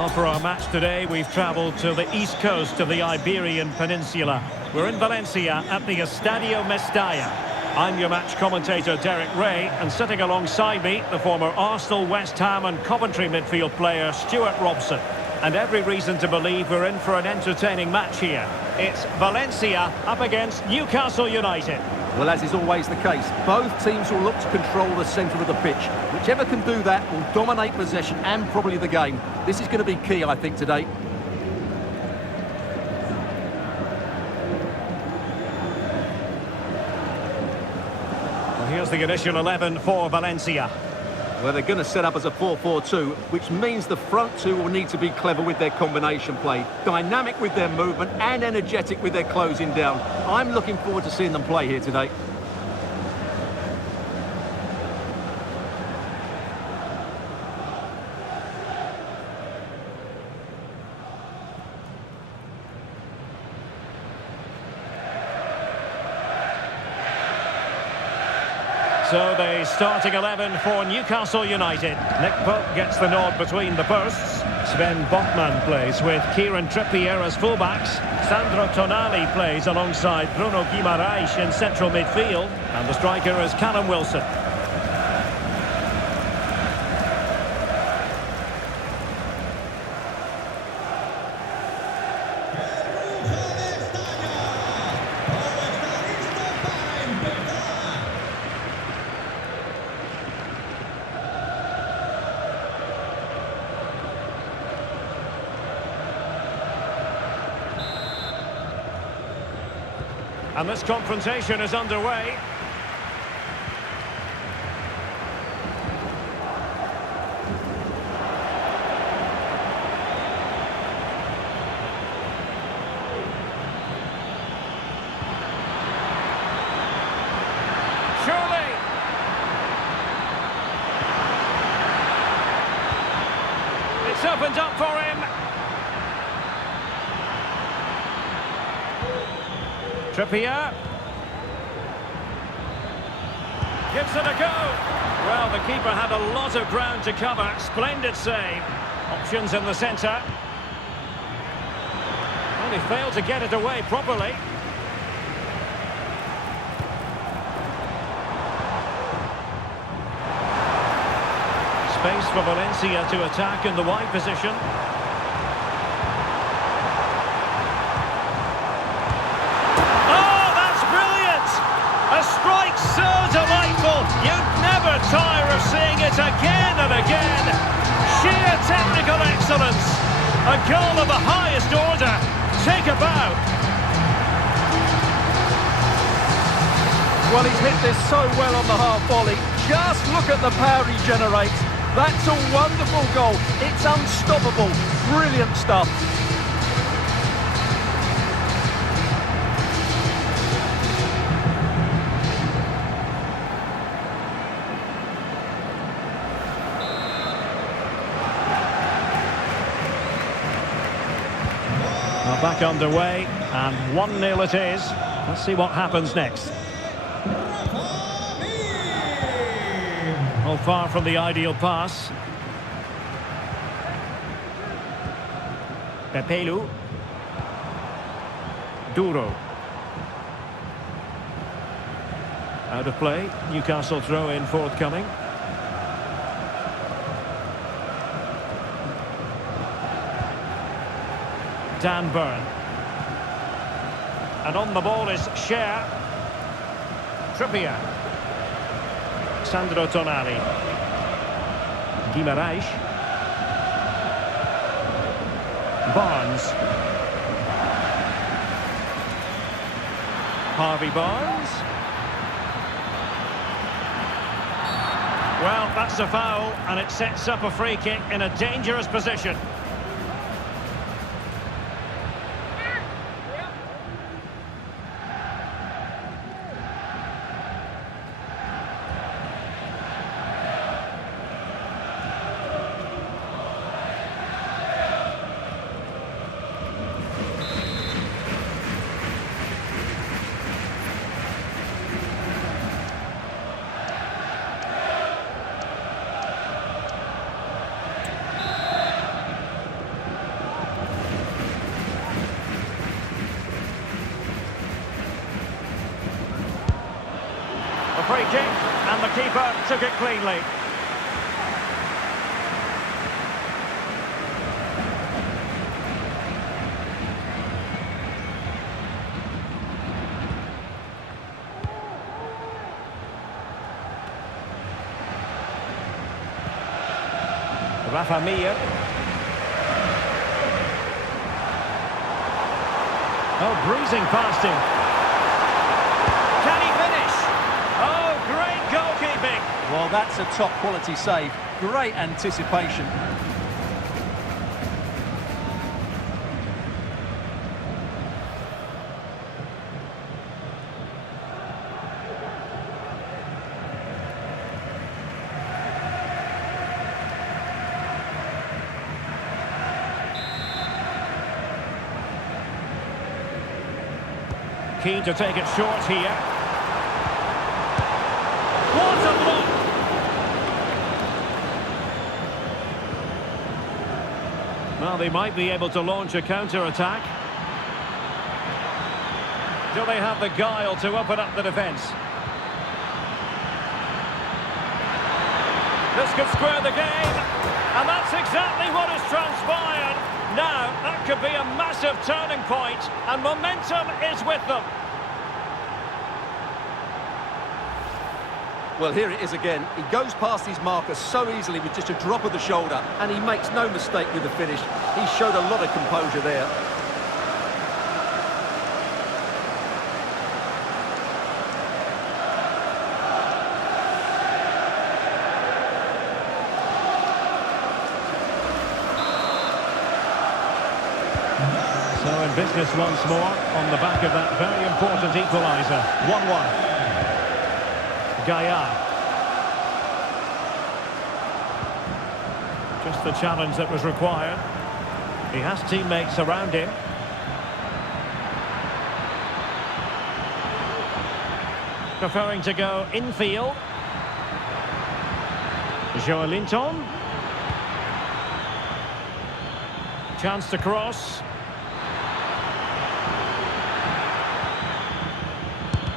Well, for our match today, we've travelled to the east coast of the Iberian Peninsula. We're in Valencia at the Estadio Mestalla. I'm your match commentator, Derek Ray, and sitting alongside me, the former Arsenal, West Ham and Coventry midfield player, Stuart Robson. And every reason to believe we're in for an entertaining match here. It's Valencia up against Newcastle United. Well, as is always the case, both teams will look to control the centre of the pitch. Whichever can do that will dominate possession and probably the game. This is going to be key, I think, today. Well, here's the initial 11 for Valencia. Well, they're going to set up as a 4-4-2, which means the front two will need to be clever with their combination play, dynamic with their movement and energetic with their closing down. I'm looking forward to seeing them play here today. So the starting 11 for Newcastle United. Nick Pope gets the nod between the posts. Sven Botman plays with Kieran Trippier as fullbacks. Sandro Tonali plays alongside Bruno Guimaraes in central midfield. And the striker is Callum Wilson. And this confrontation is underway. Surely. It's opened up for him. Trippier. Gives it a go. Well, the keeper had a lot of ground to cover. Splendid save. Options in the centre. Well, he failed to get it away properly. Space for Valencia to attack in the wide position. A strike so delightful, you'd never tire of seeing it again and again. Sheer technical excellence. A goal of the highest order. Take a bow. Well, he's hit this so well on the half volley. Just look at the power he generates. That's a wonderful goal. It's unstoppable. Brilliant stuff. Back underway, and 1-0 it is. Let's see what happens next. Well, far from the ideal pass. Pepelu. Duro. Out of play. Newcastle throw-in forthcoming. Dan Burn. And on the ball is Cher. Trippier. Sandro Tonali. Guimaraes. Barnes. Harvey Barnes. Well, that's a foul, and it sets up a free kick in a dangerous position. free kick, and the keeper took it cleanly. Rafa Mir. Oh, breezing past him. Can he finish? Oh, great goalkeeping. Well, that's a top quality save. Great anticipation. Keen to take it short here. What a block! Well, they might be able to launch a counter-attack. Do they have the guile to open up the defence? This could square the game, and that's exactly what has transpired. Now, that could be a massive turning point, and momentum is with them. Well, here it is again. He goes past his marker so easily with just a drop of the shoulder, and he makes no mistake with the finish. He showed a lot of composure there. So in business once more on the back of that very important equaliser. 1-1. Gaia. Just the challenge that was required. He has teammates around him. Preferring to go infield. Joelinton. Chance to cross.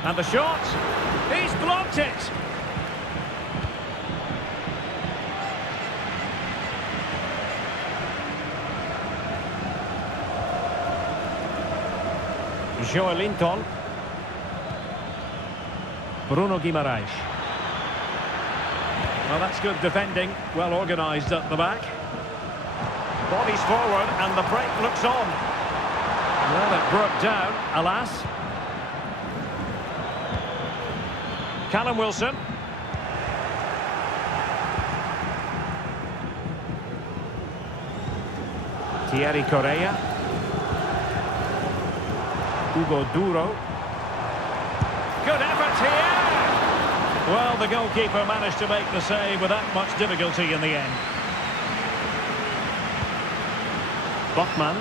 And the shot. He's blocked it. Joelinton. Bruno Guimaraes. Well, that's good defending. Well organised at the back. Bodies forward and the break looks on. Well, it broke down, alas. Callum Wilson. Thierry Correa. Hugo Duro. Good effort here! Well, the goalkeeper managed to make the save without much difficulty in the end. Botman.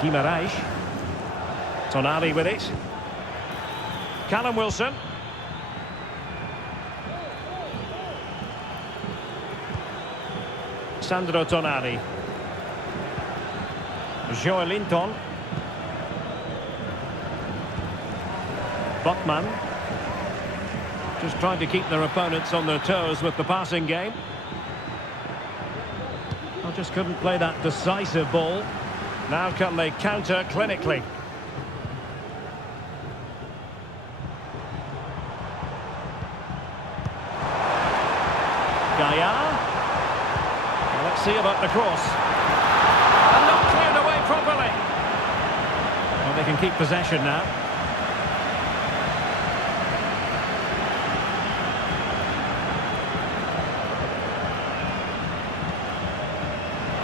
Guimaraes. Tonali with it. Callum Wilson. Sandro Tonali. Joelinton. Botman. Just trying to keep their opponents on their toes with the passing game. I just couldn't play that decisive ball. Now can they counter clinically? Gaia. Well, let's see about the cross. And not cleared away properly. Well, they can keep possession now.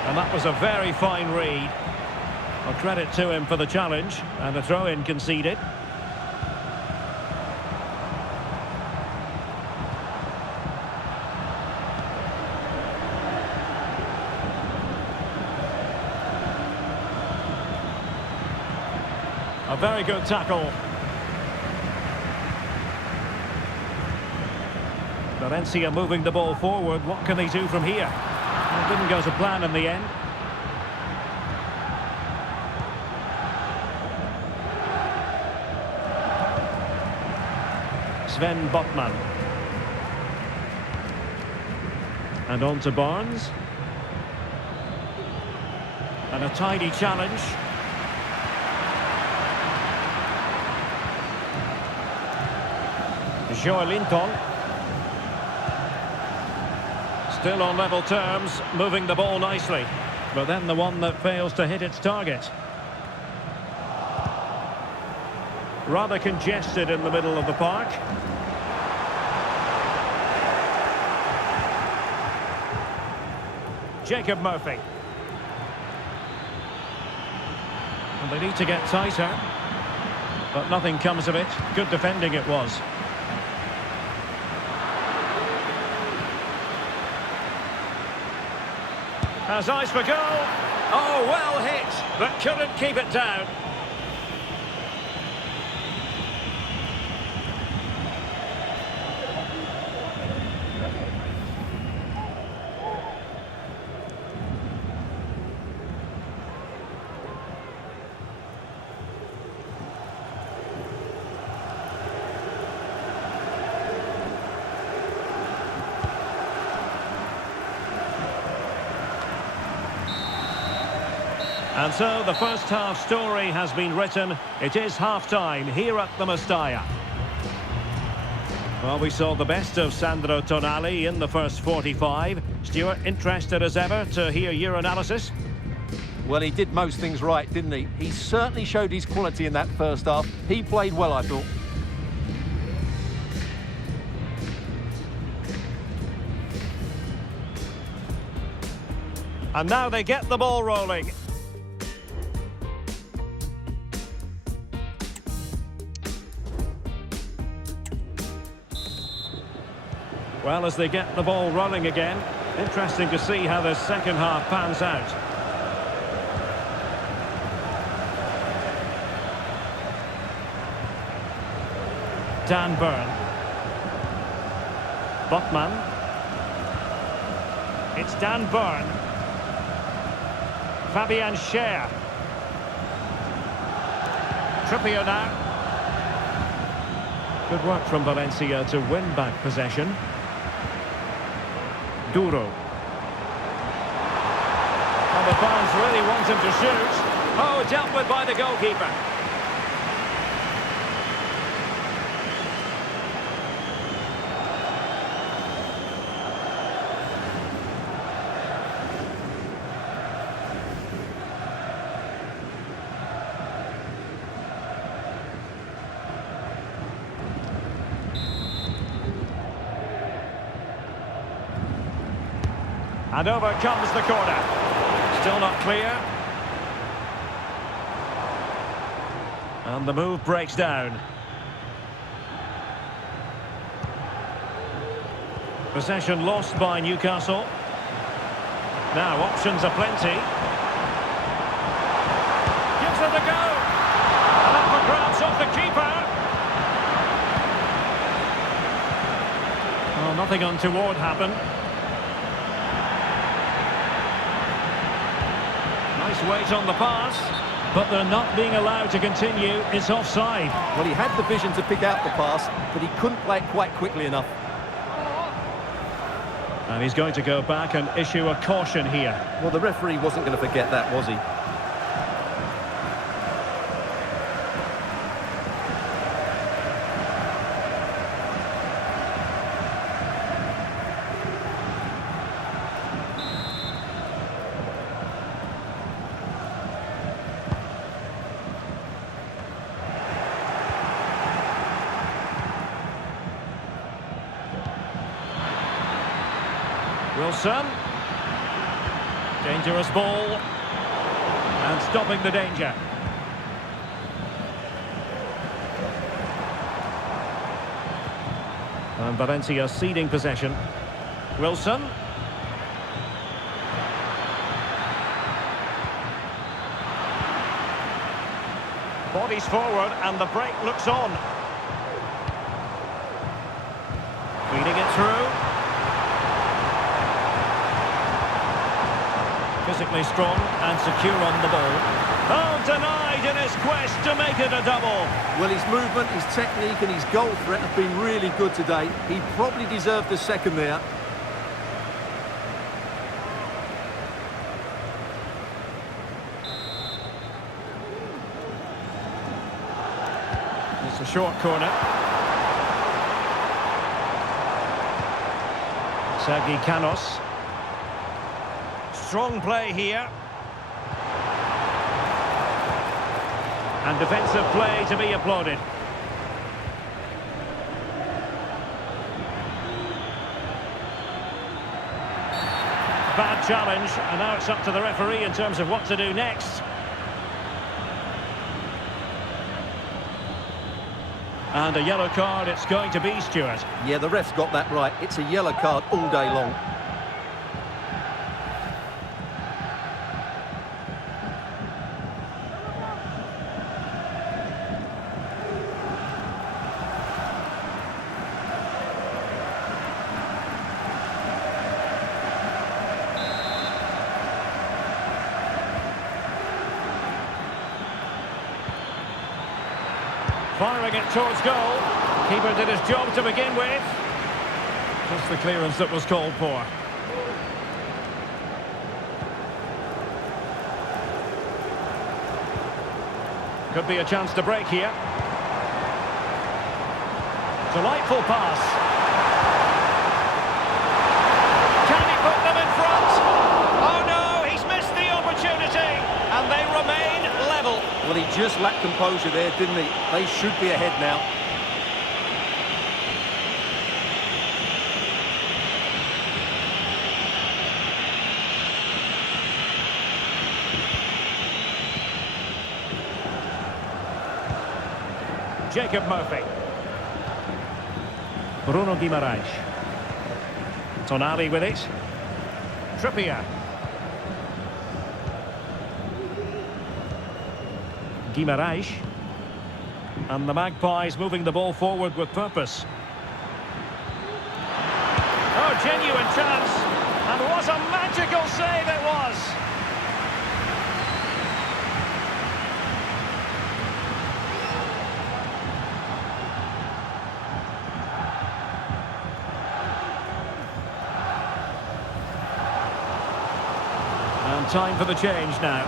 And that was a very fine read. Well, credit to him for the challenge and a throw-in conceded. A very good tackle. Valencia moving the ball forward. What can they do from here? It didn't go to plan in the end. Sven Botman. And on to Barnes. And a tidy challenge. Joelinton. Still on level terms, moving the ball nicely. But then the one that fails to hit its target. Rather congested in the middle of the park. Jacob Murphy. And they need to get tighter. But nothing comes of it. Good defending it was. Has eyes for goal. Oh, well hit, but couldn't keep it down. And so the first half story has been written. It is half-time here at the Mestalla. Well, we saw the best of Sandro Tonali in the first 45. Stuart, interested as ever to hear your analysis? Well, he did most things right, didn't he? He certainly showed his quality in that first half. He played well, I thought. And now they get the ball rolling. Well, as they get the ball rolling again, interesting to see how the second half pans out. Dan Burn. Botman. It's Dan Burn. Fabian Schär. Trippier now. Good work from Valencia to win back possession. Duro. And the fans really want him to shoot. Oh, dealt with by the goalkeeper. And over comes the corner. Still not clear. And the move breaks down. Possession lost by Newcastle. Now options are plenty. Gives it a go. And up for grabs off the keeper. Well, nothing untoward happened. Nice weight on the pass, but they're not being allowed to continue. It's offside. Well, he had the vision to pick out the pass, but he couldn't play it quite quickly enough. And he's going to go back and issue a caution here. Well, the referee wasn't going to forget that, was he? Wilson. Dangerous ball. And stopping the danger. And Valencia ceding possession. Wilson. Bodies forward and the break looks on. Feeding it through. Physically strong and secure on the ball. Oh, denied in his quest to make it a double. Well, his movement, his technique and his goal threat have been really good today. He probably deserved the second there. It's a short corner. Sergi Canos. Strong play here. And defensive play to be applauded. Bad challenge, and now it's up to the referee in terms of what to do next. And a yellow card it's going to be, Stuart. Yeah, the ref's got that right. It's a yellow card all day long. Firing it towards goal. Keeper did his job to begin with. Just the clearance that was called for. Could be a chance to break here. Delightful pass. Can he put them in front? Oh no, he's missed the opportunity. And they remain level. Well, he just lacked composure there, didn't he? They should be ahead now. Jacob Murphy. Bruno Guimaraes. Tonali with it. Trippier. Guimaraes. And the Magpies moving the ball forward with purpose. Oh, genuine chance. And what a magical save it was. And time for the change now.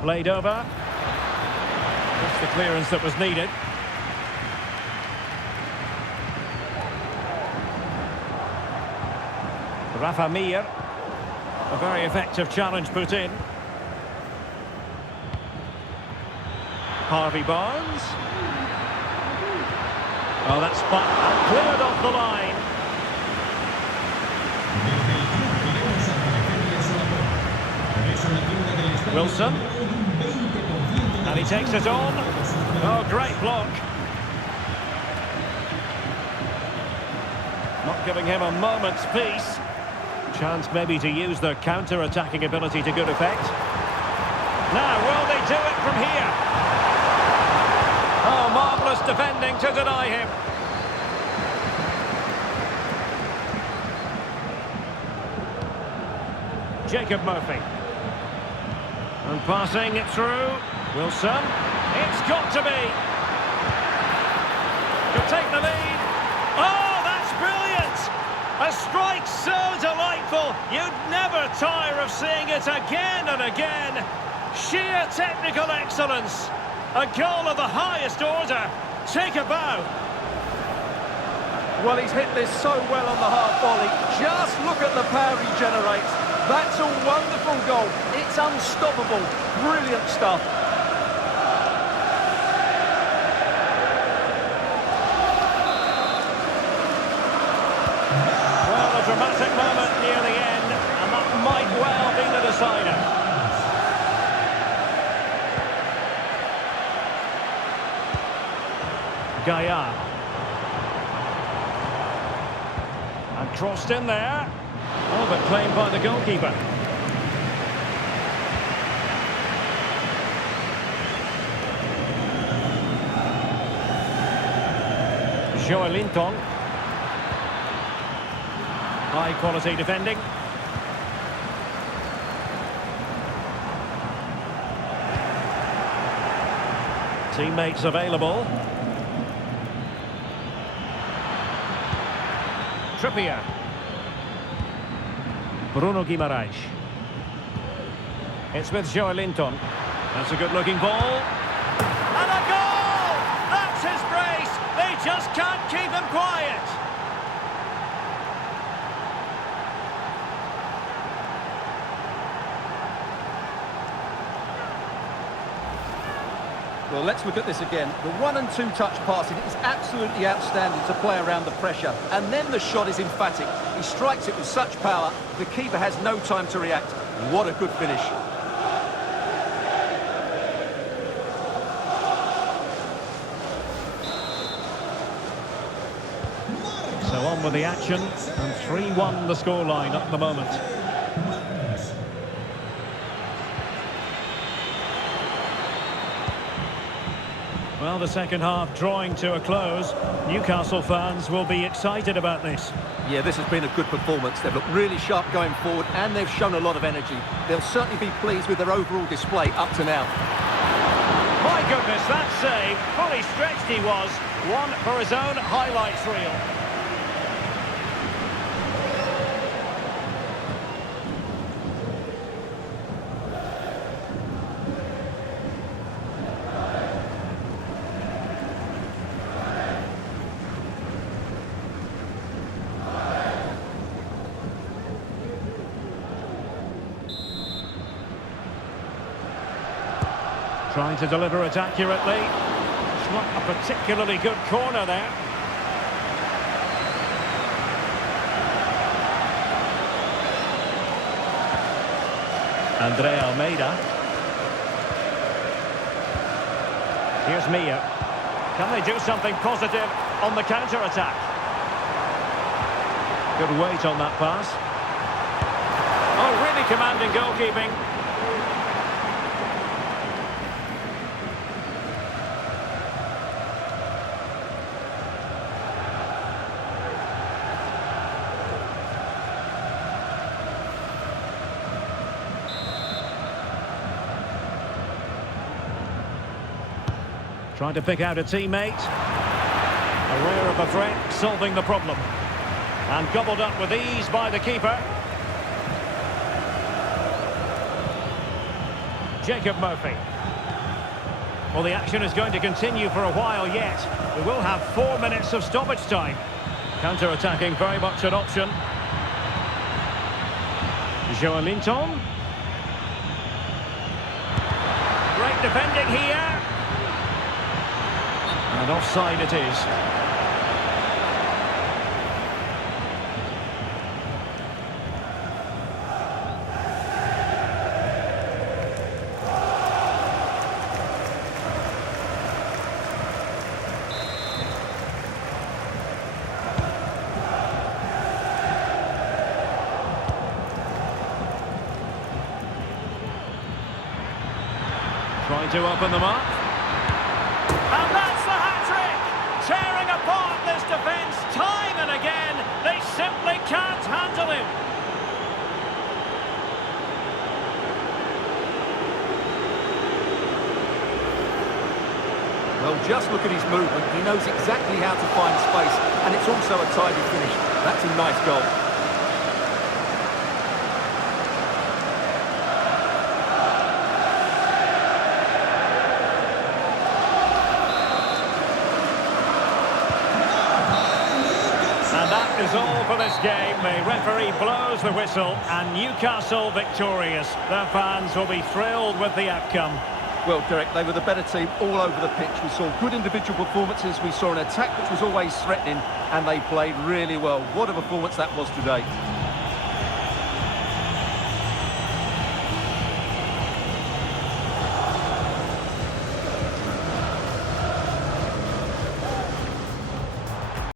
Played over. Just the clearance that was needed. Rafa Mir. A very effective challenge put in. Harvey Barnes. Oh, that's cleared off the line. Wilson. And he takes it on. Oh, great block. Not giving him a moment's peace. Chance maybe to use their counter-attacking ability to good effect. Now, will they do it from here? Oh, marvellous defending to deny him. Jacob Murphy. And passing it through. Wilson. It's got to be. Could take the lead. Oh, that's brilliant! A strike so delightful. You'd never tire of seeing it again and again. Sheer technical excellence. A goal of the highest order. Take a bow. Well, he's hit this so well on the half volley. Just look at the power he generates. That's a wonderful goal. It's unstoppable. Brilliant stuff. Well, a dramatic moment near the end, and that might well be the decider. Gaia. And crossed in there. Oh, but claimed by the goalkeeper. Joelinton. High quality defending. Teammates available. Trippier. Bruno Guimaraes. It's with Joelinton. That's a good-looking ball. And a goal! That's his brace! They just can't keep him quiet! Well, let's look at this again. The 1- and 2-touch passing is absolutely outstanding to play around the pressure. And then the shot is emphatic. He strikes it with such power, the keeper has no time to react. What a good finish. So on with the action, and 3-1 the scoreline at the moment. Well, the second half drawing to a close. Newcastle fans will be excited about this. Yeah, this has been a good performance. They've looked really sharp going forward and they've shown a lot of energy. They'll certainly be pleased with their overall display up to now. My goodness, that save, fully stretched he was. One for his own highlights reel. Trying to deliver it accurately. It's not a particularly good corner there. Andre Almeida. Here's Mia. Can they do something positive on the counter-attack? Good weight on that pass. Oh, really commanding goalkeeping. Trying to pick out a teammate. Aware of a threat, solving the problem. And gobbled up with ease by the keeper. Jacob Murphy. Well, the action is going to continue for a while yet. We will have 4 minutes of stoppage time. Counter-attacking very much an option. Joelinton. Great defending here. And offside it is. Trying to open them up. And that's the hat-trick! Tearing apart this defence time and again. They simply can't handle him. Well, just look at his movement. He knows exactly how to find space, and it's also a tidy finish. That's a nice goal. Is all for this game. The referee blows the whistle and Newcastle victorious. Their fans will be thrilled with the outcome. Well, Derek, they were the better team all over the pitch. We saw good individual performances. We saw an attack which was always threatening, and they played really well. What a performance that was today.